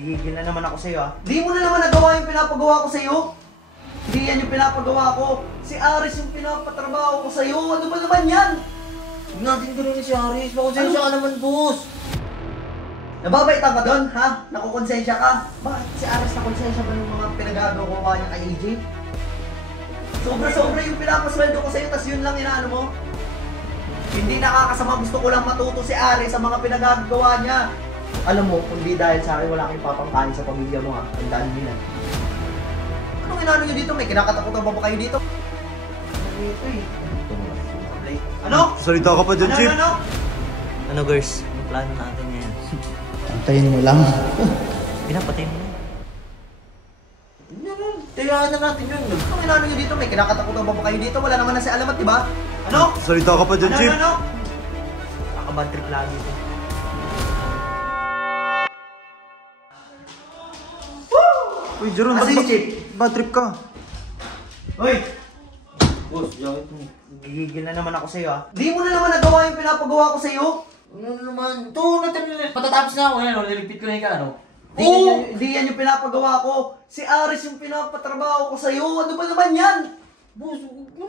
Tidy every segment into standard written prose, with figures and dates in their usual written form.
Gigigil na naman ako sa'yo ah. Di mo na naman nagawa yung pinapagawa ko sa'yo. Hindi yan yung pinapagawa ko. Si Aris yung pinapatrabaho ko sa'yo. Ano ba naman yan? Huwag natin gano'n ni si Aris. Makonsensya ka naman, boss. Nababaitan ka doon, ha? Nakukonsensya ka? Bakit si Aris nakonsensya ba yung mga pinagagawa niya kay AJ? Sobra-sobra yung pinapasweldo ko sa'yo, tas yun lang inaano mo? Hindi nakakasama, gusto ko lang matuto si Aris sa mga pinagagawa niya. Alam mo, kundi dahil sa akin wala kang papangkain sa pamilya mo ha. Tandaan mo yan. Anong inaano nyo dito? May kinakatakutan ba kayo dito? Dito eh. Ano? Salita ka pa dyan, Chip. Ano, girls? Anong plano natin ngayon? Antayin mo lang. Pinapatay mo na. Tayaan na natin yun. Anong inaano nyo dito? May kinakatakutan ba kayo dito? Wala naman na si Alamat, di ba? Ano? Salita ka pa dyan, Chip. Ano? Nakabad trip lagi ito. Uy, Jeron, Kasi si Chip. bad trip ka. Hoy! Boss, yakit mo. Gigigil na naman ako sa'yo ah. Di mo na naman nagawa yung pinapagawa ko sa'yo. Ano naman? Ito, matatapos na ako ngayon. Niligpit ko na yung ano. Di yan yung pinapagawa ko. Si Aris yung pinapatrabaho ko sa'yo. Ano ba naman yan? Boss,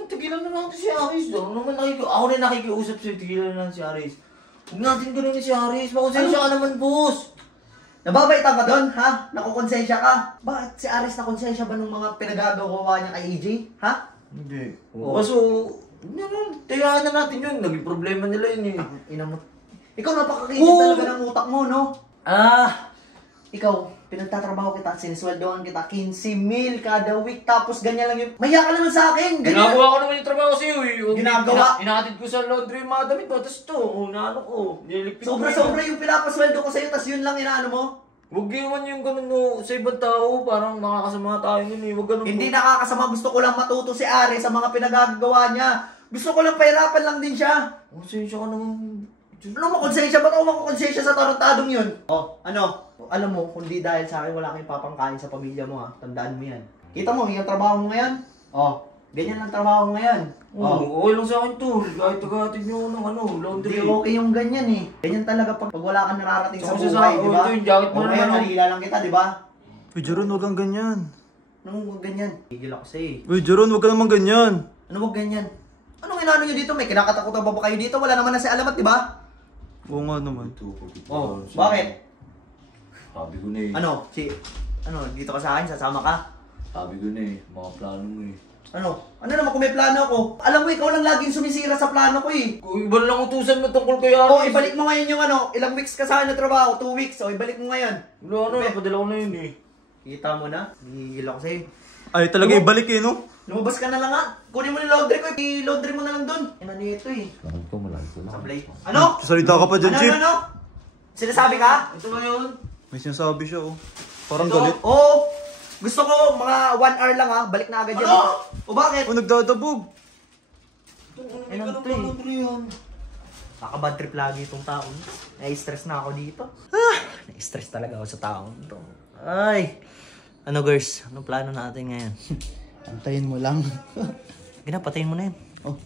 tigilan na natin si Aris. Ako na nakikiusap sa'yo, tigilan na lang si Aris. Huwag natin gano'n ni si Aris. Makonsensya ka naman, boss. Nababaitan ka doon, ha? Nakukonsensya ka? Bakit si Aris nakonsensya ba nung mga pinagagawa niya kay AJ? Ha? Hindi. Kaso, tayaan na natin yun. Naging problema nila yun eh. Ina mo. Ikaw napakakinig talaga ng utak mo, no? Ikaw, pinagtatrabaho kita, sinisweldoan kita, 15,000 kada week, tapos ganyan lang yung... Maya ka naman sa akin! Ganyan. Ginagawa ko naman yung trabaho sa'yo eh. Ginagawa? Inaatid ko sa laundry yung mga damit mo, tapos ito, ano ko, nilipit ko. Sobra-sobra yung pinapasweldo ko sa'yo, tapos yun lang inaano mo? Huwag naman yung ganun no, sa ibang tao, parang makakasama tayo yun eh. Huwag ganun. Hindi nakakasama, gusto ko lang matuto si Ari sa mga pinagagawa niya. Gusto ko lang pahirapan lang din siya. Konsensya ka naman. Ano makonsensya? Ba't ako makukonsensya sa tarantadong yun? Ano? Alam mo, kundi dahil sa akin wala kang papangkain sa pamilya mo ha. Tandaan mo yan. Kita mo, yung trabaho mo ngayon? Ganyan lang trabaho mo ngayon. Okay lang sa akin to. Kahit tagatid nyo ng laundry. Hindi okay yung ganyan eh. Ganyan talaga pag wala kang nararating sa Kasi buhay, di ba? ito yung jacket mo na Ngayon, yan. nalila lang kita, di ba? Uy, Jeron, wag kang ganyan. Anong huwag ganyan? Higil ako sa'yo eh. Uy, Jeron, wag ka naman ganyan. Ano huwag ganyan? Anong inaano nyo dito? May kinakatakutan ba kayo dito? Wala naman na si Alamat, di ba? Oo nga naman. Bakit? Sabi ko na eh. Dito ka sa akin? Sasama ka? Sabi ko na eh. Mga plano mo eh. Ano naman kung may plano ako? Alam mo, ikaw lang laging sumisira sa plano ko eh. Kung iba lang utusan mo tungkol kay Aris. Ibalik mo ngayon yung ilang weeks ka sa akin na trabaho? 2 weeks. Ibalik mo ngayon. Wala napadala ko na yun eh. Kita mo na? Hihigil ako sa'yo. Ay, talaga ibalik eh, no? Lumabas ka na lang ha. Kunin mo yung laundry ko. I-laundry mo na lang dun. Ano nito eh. Sablay. Ano? Salita ka pa dyan, Chip. Ano? Sinasabi ka? Ito ba yun? May sinasabi siya, oh. Parang Ito? galit. Oo. Gusto ko mga 1 hour lang ha. Balik na agad yan. O bakit? Oh, nagdadabog. Ano to eh? Nakabad trip lagi itong taon. Nai-stress na ako dito. Na-stress talaga ako sa taong to. Ay! Ano girls? Anong plano natin ngayon? Antayin mo lang. Ginapatayin mo na yun. Oh,